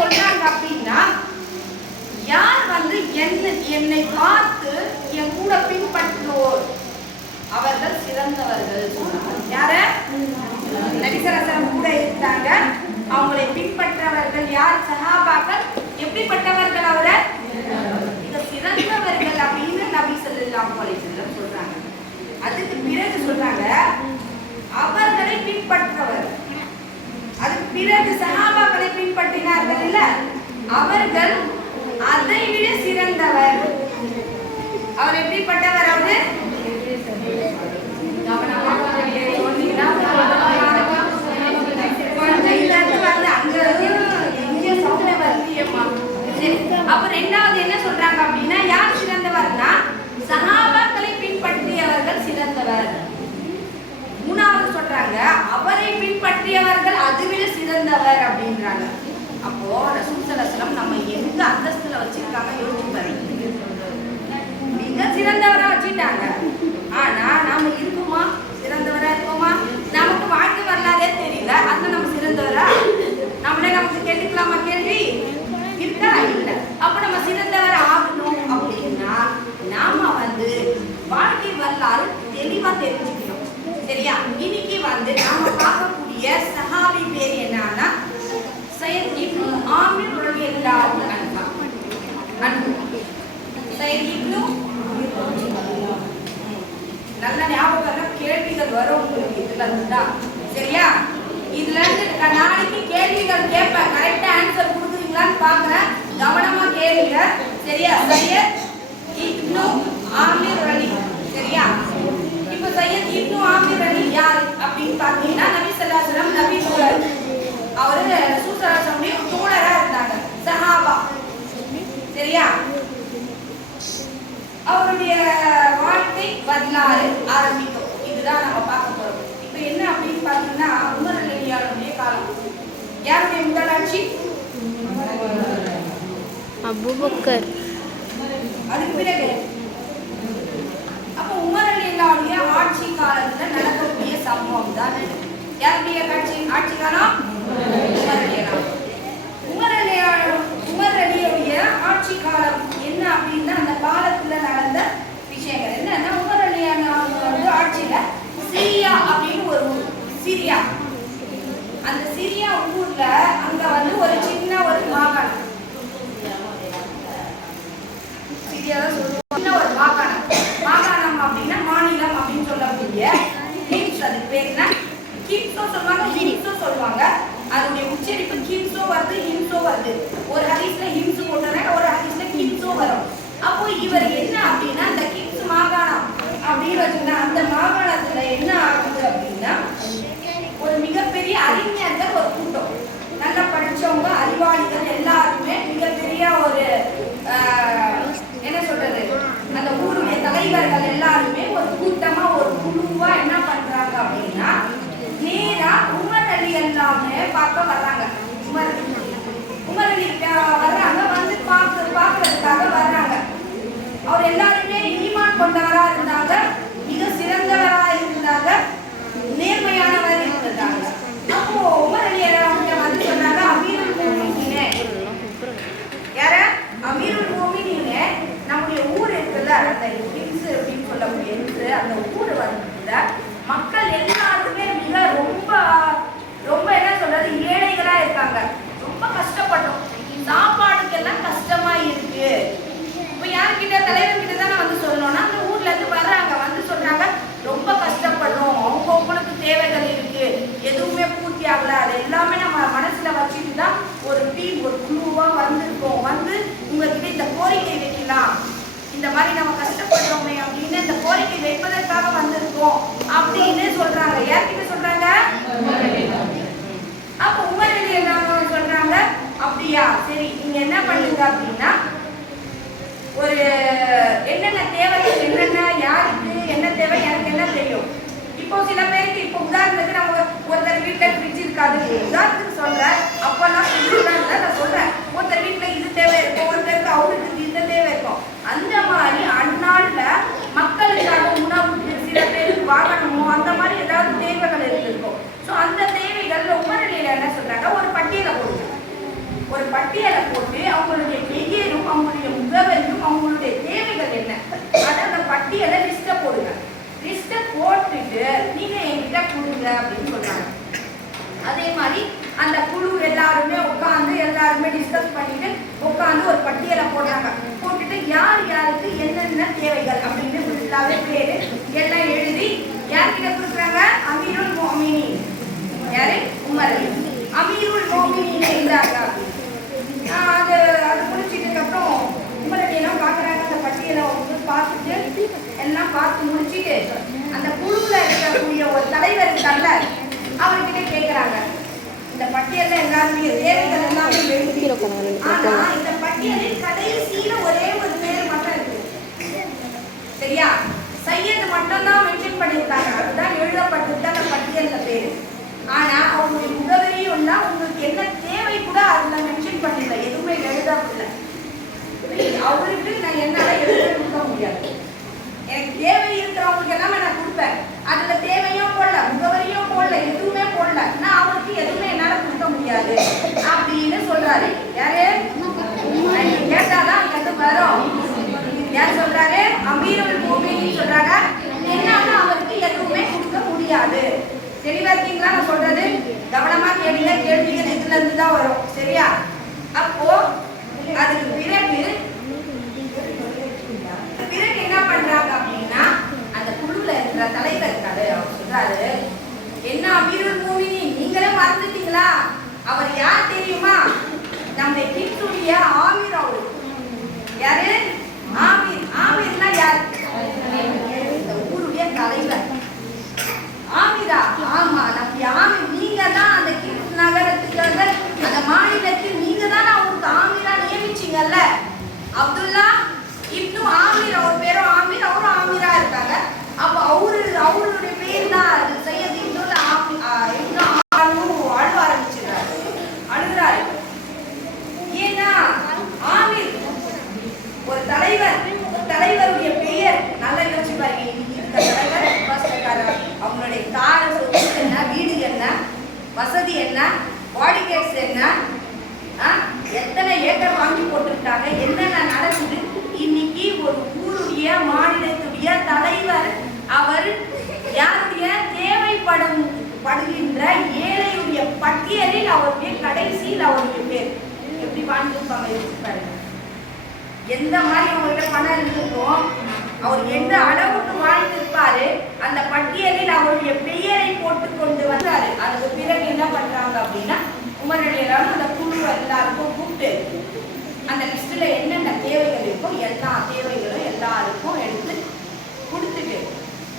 சொல்றாங்க அப்படின்னா, யார் வந்து என்னை பார்த்து என் கூட பின்பற்றுவோர் அவர்கள் சிறந்தவர்கள். யார? நபிசரசரம் கூட இருந்தாங்க. அவங்களை பின்பற்றவர்கள் யார்? சஹாபாக்கள். எப்படிப்பட்டவர்கள்? அவரை மிக சிறந்தவர்கள் அப்படின்னு நபி ஸல்லல்லாஹு அலைஹி வஸல்லம் சொல்றாங்க. அதுக்கு பிறகு சொல்றாங்க அவர்களை பின்பற்றவர். அதுக்கு பிறகு சஹாபாக்களை பின்பற்றினார்கள் இல்ல, அவர்கள் அதை விட சிறந்தவர். அவர் எப்படிப்பட்டவர்? அவரு அப்ப ரெண்டாவது என்ன சொல்றாங்க அப்படின்னா, யார் சிறந்தவர்னா சஹாபாக்களை பின்பற்றியவர்கள் சிறந்தவர். மூணாவது சொல்றாங்க அவரை பின்பற்றியவர்கள் அதுவிட சிறந்தவர் அப்படின்றாங்க. அப்போ ரசூல் ஸல்லல்லாஹு அலைஹி வஸல்லம் நம்ம எந்த அந்தஸ்துல வச்சிருக்காங்க யோசிச்சு பாருங்க. மிக சிறந்தவரா வச்சுட்டாங்க. ஆனா நாம இருக்குமா? சிறந்தவரா இருக்கோமா? நமக்கு வாழ்க்கை வரலாறே தெரியல. அது நம்ம சிறந்தவரா? நம்மளே நமக்கு கேட்டுக்கலாமா கேள்வி? இருக்கா? இல்ல. அப்ப நம்ம சிறந்தவர் ஆகணும் அப்படின்னா நாம வந்து வாழ்க்கை வரலாறு தெளிவா தெரிஞ்சுக்கணும். சரியா? இன்னைக்கு வந்து நாம பார்க்கக்கூடிய சஹாபி பேர் என்னன்னா சையத் இப்னு ஆமிர் ரலியல்லாஹு அன்ஹு. சையத் இப்னு நல்ல ஞாபகம், கேள்விகள் வரும் உங்களுக்கு இதுல இருந்தா. சரியா? இதுல இருந்து நாளைக்கு கேள்விகள் கேட்பேன். கரெக்டா ஆன்சர் கொடுக்குறீங்களான்னு பாக்குறேன். கவனமா கேளுங்க. சரியா? சையத் இப்னு ஆமிர் அலி. சரியா? இப்ப சையத் இப்னு ஆமிர் அலி யார் அப்படின்னு பாத்தீங்கன்னா நபி ஸல்லல்லாஹு அலைஹி வஸல்லம் நபி தோழர். அவரு ரசூல் ஸல்லல்லாஹு அலைஹி வஸல்லம் தோழரா இருந்தாங்க, சஹாபா. சரியா? அவருடைய வாழ்க்கை வரலாறு ஆரம்பிக்கும். இதுதான் நம்ம பார்க்க போறோம். இப்ப என்ன அப்படின்னு பாத்தீங்கன்னா உமர் ரலியல்லாஹு காலம். யாருடைய முதல் ஆட்சி? அபூபக்கர். அதுக்கு பிறகு அப்ப உமர் ரலியல்லாஹு ஆட்சி காலத்துல நடக்கக்கூடிய சம்பவம் தான் யாருடைய ஆட்சி காலம்? உமர் அலியுடைய ஆட்சி காலம் என்ன அப்படின்னா அந்த காலத்துல நடந்த விஷயங்கள் என்னன்னா, உமர் அலியோட ஆட்சியில சிரியா அப்படின்னு ஒரு ஊர். சிரியா, அந்த சிரியா ஊர்ல அங்க வந்து ஒரு சின்ன ஒரு மாகாணம், சிரியாதான் சொல்லுவாங்க, சின்ன ஒரு மாகாணம். மாகாணம் அப்படின்னா மாநிலம் அப்படின்னு சொல்லக்கூடிய ஹிம்ஸ். அதுக்கு பேர் என்ன? ஹிம்ஸோ சொல்லுவாங்க, ஹிம்ஸோ சொல்லுவாங்க. அதனுடைய உச்சரிப்பு ஹிம்ஸோ வருது, ஹிம்ஸோ வருது. ஒரு ஹதீஸ்ல ஹிம்ஸ் போட்டுறாங்க, ஒரு ஹதீஸ்ல ஹிம்ஸோ வரும். அப்போ இவர் என்ன அப்படின்னா அந்த ஹிம்ஸ் மாகாணம் அப்படின்னு வச்சுன்னா அந்த மாகாணத்துல என்ன ஆகுது அப்படின்னா ஒரு மிகப்பெரிய அறிஞர்கள் ஒரு கூட்டம், நல்லா படிச்சவங்க, அறிவாளிகள் எல்லாருமே மிகப்பெரிய ஒரு என்ன சொல்றது, அந்த ஊருடைய தலைவர்கள் எல்லாருமே ஒரு கூட்டமா ஒரு குழுவா என்ன பண்றாங்க அப்படின்னா நேரா உமர் அலி எல்லாமே பார்க்க வர்றாங்க. உமர் அலி வர்றாங்க, வந்து பார்க்கறதுக்காக வர்றாங்க. அவர் எல்லாருமே ஈமான் கொண்டவரா இருந்தாங்க, மிக சிறந்தவரா இருந்தாங்க, நேர்மையானவர் இருந்தாங்க. அப்போ உமர் அலி அவங்க வந்து சொன்னாங்க, அமீருல் முஃமினீனே, யார? அமீருல் முஃமினீனே, நம்முடைய ஊர் இருக்குல்ல அந்த ஹிம்ஸ் அப்படின்னு சொல்லக்கூடிய அந்த ஊர் வந்து மக்கள் எல்லாருமே மிக ரொம்ப ரொம்ப என்ன சொல்றது ஏழைகளா இருக்காங்க, ரொம்ப கஷ்டப்பட்டோம், சாப்பாடுக்கெல்லாம் கஷ்டமா இருக்கு. இப்ப யார்கிட்ட? தலைவர்கிட்ட தானே வந்து சொல்லணும்னா அந்த ஊர்ல இருந்து வர்றாங்க, வந்து சொல்றாங்க ரொம்ப கஷ்டப்படுறோம், அவங்களுக்கு தேவைகள் இருக்கு, எதுவுமே பூர்த்தி ஆகல, அது எல்லாமே நம்ம மனசுல வச்சுட்டு தான் ஒரு டீம் ஒரு குழுவா வந்திருக்கோம், வந்து உங்ககிட்ட இந்த கோரிக்கை வைக்கலாம், இந்த மாதிரி நம்ம கஷ்டப்படுறோமே அப்படின்னு இந்த கோரிக்கை வைப்பதற்காக வந்திருக்கோம் அப்படின்னு சொல்றாங்க. யார்கிட்ட சொல்றாங்க? அப்ப உமர் அலி என்ன சொல்றாங்க, அப்படியா சரி நீங்க என்ன பண்ணுங்க அப்படின்னா ஒரு என்னென்ன தேவைகள், என்னென்ன யாருக்கு என்ன தேவை, எனக்கு என்ன தெரியும். இப்போ சில பேருக்கு இப்போ உதாரணத்துக்கு நம்ம ஒருத்தர் வீட்டுல ஃப்ரிட்ஜ் இருக்காது, உதாரணத்துக்கு சொல்றேன், அப்பெல்லாம் நான் சொல்றேன் ஒருத்தர் வீட்டுல இது தேவை இருக்கும், ஒருத்தருக்கு அவருக்கு இந்த தேவை இருக்கும். அந்த மாதிரி அந்நாள்ல மக்களுக்காக உணவு, சில பேருக்கு வாகனமோ அந்த மாதிரி ஏதாவது தேவைகள் இருக்கும். ஸோ அந்த தேவைகள்ல உமர் அலி என்ன சொல்றாங்க, ஒரு பட்டியலை போடுங்க, ஒரு பட்டியலை போட்டு அவங்களுடைய பெயரும் அவங்களுடைய முகவரியும் அவங்களுடைய தேவைகள் என்ன அதை அந்த பட்டியலை லிஸ்ட்டை போடுங்க. லிஸ்ட்டை போட்டுட்டு நீங்க என்கிட்ட கொடுங்க அப்படின்னு சொல்றாங்க. அதே மாதிரி அந்த குழு எல்லாருமே உட்காந்து எல்லாருமே டிஸ்கஸ் பண்ணிட்டு உட்காந்து ஒரு பட்டியலை போடுறாங்க. போட்டுட்டு யார் யாருக்கு என்னென்ன தேவைகள் அப்படின்னு ஃபுல்லாவே பேரு எல்லாம் எழுதி யார்கிட்ட கொடுக்குறாங்க? அமீருல் மோமினீன். யாரு? உமர் அலி. அமீருல் மோமினீன் இருந்தாங்க. அது முடிச்சிட்டதுக்கு அப்புறம் உமர் அலி எல்லாம் பாக்குறாங்க. அந்த பட்டியலை பார்த்துட்டு எல்லாம் பார்த்து முடிச்சுட்டு அந்த குழுல இருக்கக்கூடிய ஒரு தலைவர் இருக்காங்க, அவர்கிட்ட கேட்கிறாங்க, இந்த பட்டியல்ல எல்லாருடைய தேவைகள் எல்லாமே எழுதி, ஆனா இந்த பட்டியலில் கடைசியில ஒரே ஒரு பேர் மட்டும் இருக்கு, சரியா? சையத் மட்டும் தான் மென்ஷன் பண்ணிருக்காங்க. அதுதான் எழுதப்பட்டிருக்க அந்த பட்டியல்ல பேரு. ஆனா அவங்களுடைய முகவரியும் தான் உங்களுக்கு என்ன தேவை கூட அதுல மென்ஷன் பண்ணல, எதுவுமே எழுதப்படல. அவருக்கு நான் என்னால எழுத கொடுக்க முடியாது. எனக்கு தேவை இருக்கிறவங்களுக்கு எல்லாமே நான் கொடுப்பேன். அதுல தேவையும் போடல, முகவரியும் போடல, எதுவுமே போடல. நான் அவருக்கு எதுவுமே என்னால கொடுக்க முடியாது அப்படின்னு சொல்றாரு. யாரு? கேட்டாதான் எது வரும். யார் சொல்றாரு? அமீருல் மோமினீன் சொல்றாங்க. என்னால அவருக்கு எதுவுமே கொடுக்க முடியாது. தெளிவா இருக்கீங்களா? நான் சொல்றது கவனமா கேளுங்க. கேள்விகள் இதுல இருந்து தான் வரும், சரியா? அப்போ அதுக்கு பிறகு என்ன பண்றாங்க அப்படின்னா, அந்த குழுல இருக்கிற தலைவர் இருக்காரு, அவர் சொல்றாரு, என்ன அமீருல் மோமினீன் நீங்களே மறந்துட்டீங்களா? அவர் யார் தெரியுமா? நம்ம கிட்டுடைய ஆமீர். அவரு யாரு? ஆமீர். ஆமீர்னா யார்? இந்த ஊருடைய தலைவர். ஆமீரா? ஆமா, நம்ம ஆமீர். நீங்க தான் அந்த கிட் நகரத்துக்கு அந்த மாநிலத்தில் நீங்க தான் அவருக்கு ஆமீரா நியமிச்சீங்கல்ல. அப்துல்லா இப்னு ஆமீர், அவர் பேரும் ஆமீர், அவரும் ஆமீரா இருக்காங்க. அப்ப அவருடைய பேர் தான் சையத் இப்னு அழுவ ஆரம்பிச்சிருக்காரு, அழுகிறாரு. ஏன்னா ஆமீர் ஒரு தலைவருடைய பெயர் நல்லா யோசிச்சு பாருங்க. இந்த தலைவர் அவங்களுடைய கார சொத்து என்ன, வீடு என்ன, வசதி என்ன, பாடிகேட்ஸ் என்ன, எத்தனை ஏக்கர் வாங்கி போட்டுருக்காங்க, என்னென்ன நடக்குது. இன்னைக்கு ஒரு ஊருடைய மாநிலத்துடைய தலைவர் அவர் யாருடைய தேவைப்படுகின்ற ஏழையுடைய பட்டியலில் அவருடைய கடைசியில் அவருடைய பேர் எப்படி வாழ்ந்துருப்பாங்க யோசிச்சு பாருங்க. எந்த மாதிரி அவங்கள்ட்ட பணம் இருந்திருக்கும், அவர் எந்த அளவுக்கு வாழ்ந்திருப்பாரு, அந்த பட்டியலில் அவருடைய பெயரை போட்டு கொண்டு வந்தாரு. அதுக்கு பிறகு என்ன பண்றாங்க அப்படின்னா, உமர் அலி எல்லாரும் அந்த குழு எல்லாருக்கும் கூப்பிட்டு அந்த லிஸ்ட்ல என்னென்ன தேவைகள் இருக்கோ எல்லா தேவைகளும் எல்லாருக்கும் எடுத்து கொடுத்துட்டு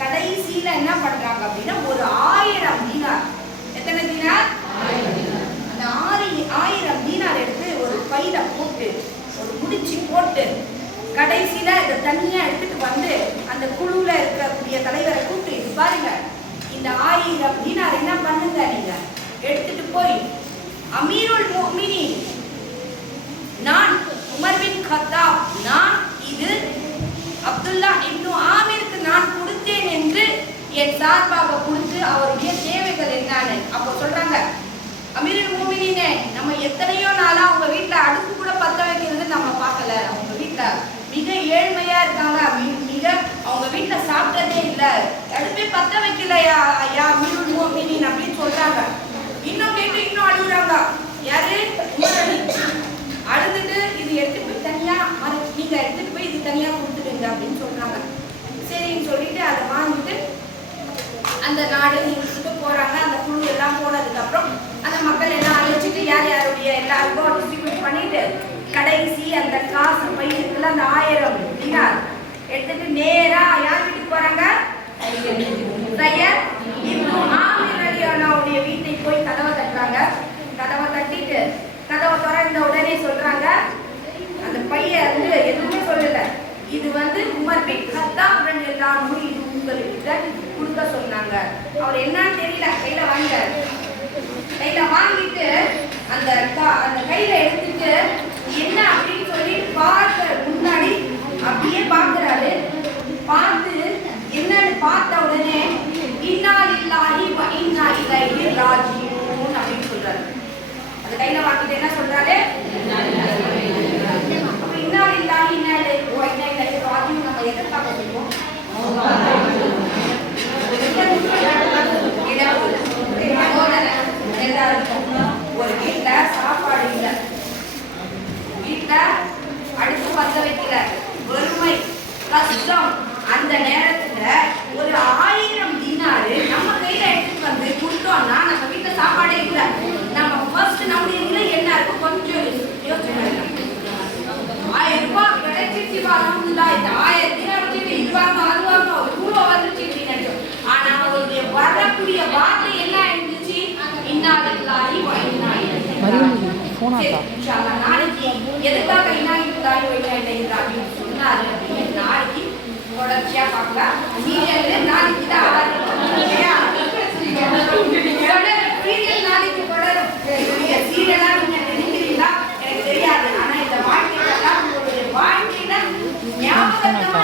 கடைசியில என்ன பண்றாங்க அப்படின்னா, ஒரு 1000 தீனார். எத்தனை தீனார்? அந்த 1000 தீனார் எடுத்து ஒரு பையில போட்டு ஒரு முடிச்சு போட்டு கடைசியில இதை தனியா எடுத்துட்டு வந்து அந்த குழுல இருக்கக்கூடிய தலைவரை கூப்பிட்டு, இது பாருங்க, இந்த 1000 தீனார் என்ன பண்ணுங்க, நீங்க எடுத்துட்டு போய் அமீருல் மோமினீன் நான் உமர் பின் கத்தாப், நான் இது அப்துல்லா இப்னு ஆமீருக்கு நான் கொடுத்தேன் என்று என் சார்பாக கொடுத்து அவருடைய தேவைகள் என்னன்னு. அப்போ சொல்றாங்க, அமீருல் மோமினீனே, நம்ம எத்தனையோ நாளா அவங்க வீட்டுல அடுப்பு கூட பத்த வைக்கிறது நம்ம பார்க்கல. அவங்க வீட்டுல மிக ஏழ்மையா இருக்காங்க, மிக அவங்க வீட்டுல சாப்பிட்டதே இல்லை, அடுப்பே பத்த வைக்கலையா யா அமீருல் மோமினீன் அப்படின்னு சொல்றாங்க. இன்னும் கேட்டு இன்னும் அழுகுறாங்க. யாரு? அழுதுட்டு இது எடுத்துட்டு போய் தனியா நீங்க எடுத்துட்டு போய் இது தனியா கொடுத்துடுங்க அப்படின்னு சொல்றாங்க. சரின்னு சொல்லிட்டு அதை வாங்கிட்டு அந்த நாடு நீங்க போறாங்க. அந்த குழு எல்லாம் போனதுக்கு அப்புறம் அந்த மக்கள் எல்லாம் அழைச்சிட்டு யார் யாருடைய எல்லாருக்கும் டிஸ்ட்ரிபியூட் பண்ணிட்டு கடைசி அந்த காசு பையனுக்குள்ள அந்த 1000 தீனார் எடுத்துட்டு நேரா யார் வீட்டுக்கு போறாங்க? சையத் இப்னு ஆமீர் ரலியல்லாஹுடைய வீட்டை போய் கதவை தட்டுறாங்க. கதவை தட்டிட்டு கதவை திறந்த உடனே சொல்றாங்க, அந்த பையன் வந்து எதுவுமே சொல்லல, இது வந்து உமர் பின் கத்தாப் ரலியல்லாஹு அன்ஹு இது உங்களுக்கு கொடுக்க சொன்னாங்க. அவர் என்னன்னு தெரியல, கையில வாங்கிட்டாரு. கையில வாங்கிட்டு அந்த கையில எடுத்துட்டு என்ன அப்படின்னு சொல்லி பார்க்க முன்னாடி அப்படியே பாக்குறாரு. பார்த்து என்னன்னு பார்த்த உடனே இன்னா லில்லாஹி வ இன்னா இலைஹி ராஜிஊன் அப்படின்னு சொல்றாரு. அந்த கையில வாங்கிட்டு என்ன சொல்றாரு? சரி, இன்ஷா அல்லாஹ். நாளைக்கு எதுக்காக இன்னாலில்லாஹி வ இன்னா இலைஹி ராஜிஊன் சொன்னாரு அப்படின்னு நாளைக்கு தொடர்ச்சியா பார்க்கலாம். சீரியல் நாளைக்கு தான் ஆரம்பிக்கும். இல்லையா? சீரியல் நாளைக்கு தொடரும். சீரியலா நீங்க நினைக்கிறீங்களா எனக்கு தெரியாது. ஆனா இந்த வாழ்க்கையெல்லாம் உங்களுடைய வாழ்க்கையில ஞாபகமா